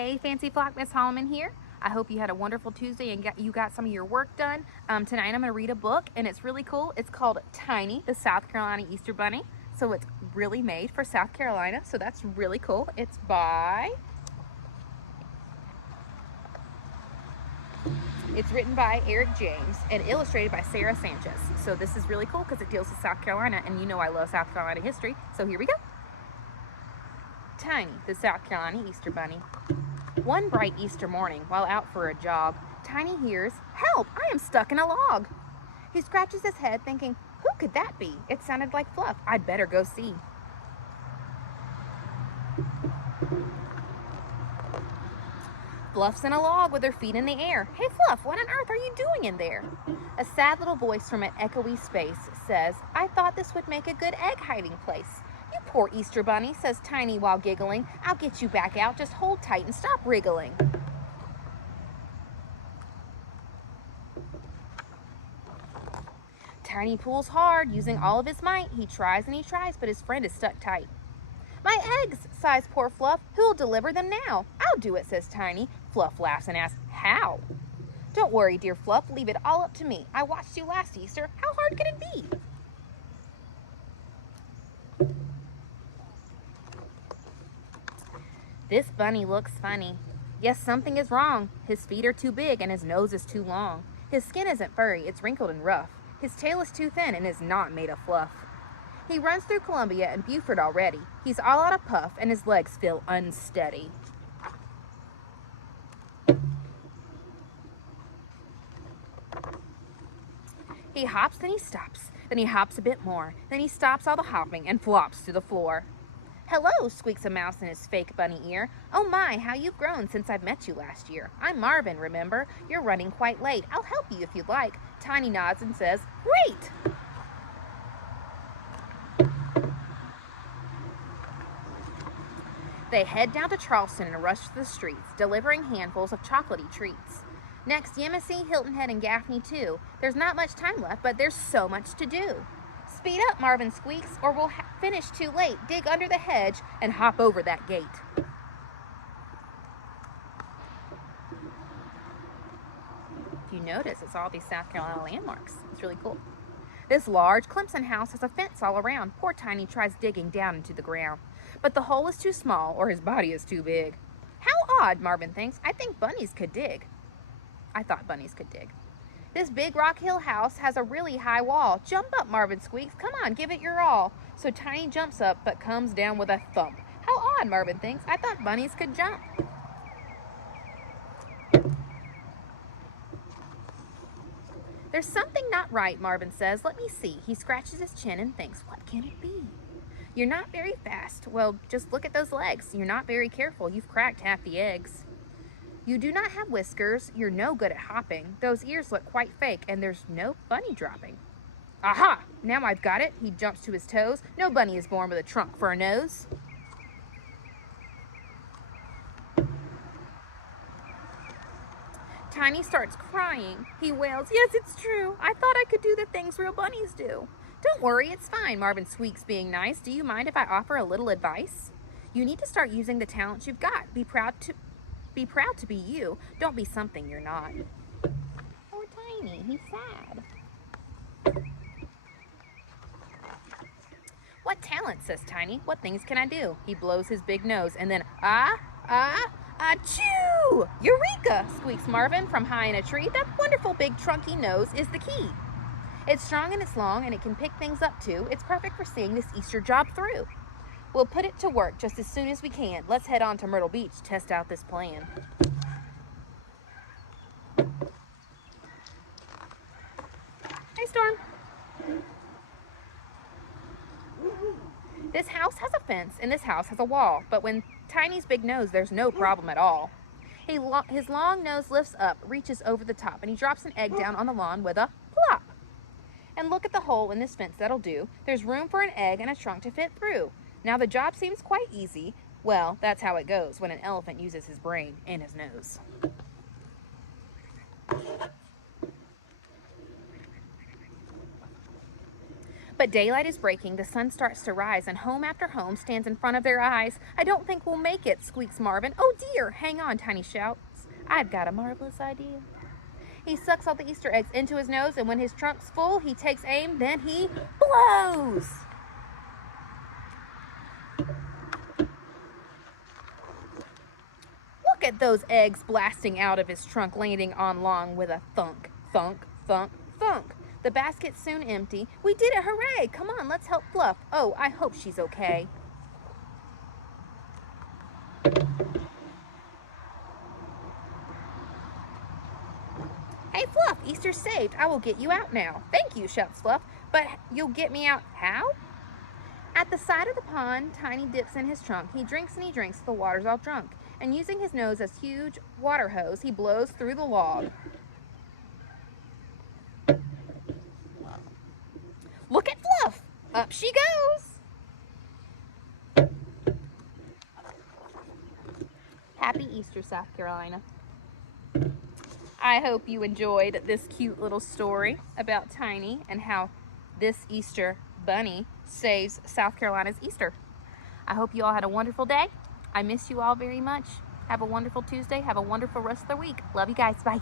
Hey, Fancy Flock, Miss Holloman here. I hope you had a wonderful Tuesday and you got some of your work done. Tonight I'm going to read a book, and it's really cool. It's called Tiny, the South Carolina Easter Bunny. So it's really made for South Carolina, so that's really cool. It's written by Eric James and illustrated by Sarah Sanchez. So this is really cool because it deals with South Carolina, and you know I love South Carolina history. So here we go. Tiny, the South Carolina Easter Bunny. One bright Easter morning, while out for a jog, Tiny hears, "Help! I am stuck in a log." He scratches his head, thinking, "Who could that be?" It sounded like Fluff. I'd better go see. Fluff's in a log with her feet in the air. "Hey, Fluff, what on earth are you doing in there?" A sad little voice from an echoey space says, "I thought this would make a good egg hiding place." "You poor Easter Bunny," says Tiny while giggling. "I'll get you back out. Just hold tight and stop wriggling." Tiny pulls hard, using all of his might. He tries and he tries, but his friend is stuck tight. "My eggs," sighs poor Fluff. "Who'll deliver them now?" "I'll do it," says Tiny. Fluff laughs and asks, "How?" "Don't worry, dear Fluff. Leave it all up to me. I watched you last Easter. How hard could it be?" This bunny looks funny. Yes, something is wrong. His feet are too big and his nose is too long. His skin isn't furry, it's wrinkled and rough. His tail is too thin and is not made of fluff. He runs through Columbia and Beaufort already. He's all out of puff and his legs feel unsteady. He hops, then he stops, then he hops a bit more, then he stops all the hopping and flops to the floor. "Hello," squeaks a mouse in his fake bunny ear. "Oh my, how you've grown since I've met you last year. I'm Marvin, remember? You're running quite late. I'll help you if you'd like." Tiny nods and says, "Great!" They head down to Charleston and rush to the streets, delivering handfuls of chocolatey treats. Next, Yemassee, Hilton Head, and Gaffney, too. There's not much time left, but there's so much to do. "Speed up," Marvin squeaks, "or we'll finish too late. Dig under the hedge and hop over that gate." If you notice, it's all these South Carolina landmarks. It's really cool. This large Clemson house has a fence all around. Poor Tiny tries digging down into the ground, but the hole is too small or his body is too big. How odd, Marvin thinks. I thought bunnies could dig. This big Rock Hill house has a really high wall. "Jump up," Marvin squeaks. "Come on, give it your all." So Tiny jumps up, but comes down with a thump. How odd, Marvin thinks. I thought bunnies could jump. There's something not right, Marvin says. "Let me see." He scratches his chin and thinks, what can it be? "You're not very fast." "Well, just look at those legs." "You're not very careful. You've cracked half the eggs." "You do not have whiskers. You're no good at hopping. Those ears look quite fake, and there's no bunny dropping." "Aha! Now I've got it." He jumps to his toes. "No bunny is born with a trunk for a nose." Tiny starts crying. He wails, "Yes, it's true. I thought I could do the things real bunnies do." "Don't worry, it's fine," Marvin squeaks, being nice. "Do you mind if I offer a little advice? You need to start using the talents you've got. Be proud to be you. Don't be something you're not." Poor Tiny, he's sad. "What talent?" says Tiny. "What things can I do?" He blows his big nose and then, achoo! "Eureka!" squeaks Marvin from high in a tree. "That wonderful big trunky nose is the key. It's strong and it's long and it can pick things up too. It's perfect for seeing this Easter job through. We'll put it to work just as soon as we can. Let's head on to Myrtle Beach to test out this plan." Hey, Storm. This house has a fence and this house has a wall, but when Tiny's big nose, there's no problem at all. His long nose lifts up, reaches over the top, and he drops an egg down on the lawn with a plop. And look at the hole in this fence, that'll do. There's room for an egg and a trunk to fit through. Now the job seems quite easy. Well, that's how it goes when an elephant uses his brain and his nose. But daylight is breaking, the sun starts to rise, and home after home stands in front of their eyes. I don't think we'll make it, squeaks Marvin. Oh dear, hang on, Tiny shouts. I've got a marvelous idea. He sucks all the Easter eggs into his nose, and when his trunk's full, he takes aim, then he blows. Look at those eggs blasting out of his trunk, landing on Long with a thunk, thunk, thunk, thunk. The basket's soon empty. We did it, hooray! Come on, let's help Fluff. Oh, I hope she's okay. Hey, Fluff, Easter's saved. I will get you out now. Thank you, shouts Fluff. But you'll get me out how? At the side of the pond, Tiny dips in his trunk. He drinks and he drinks, the water's all drunk. And using his nose as huge water hose, he blows through the log. Look at Fluff! Up she goes! Happy Easter, South Carolina. I hope you enjoyed this cute little story about Tiny and how this Easter bunny saves South Carolina's Easter. I hope you all had a wonderful day. I miss you all very much. Have a wonderful Tuesday. Have a wonderful rest of the week. Love you guys. Bye.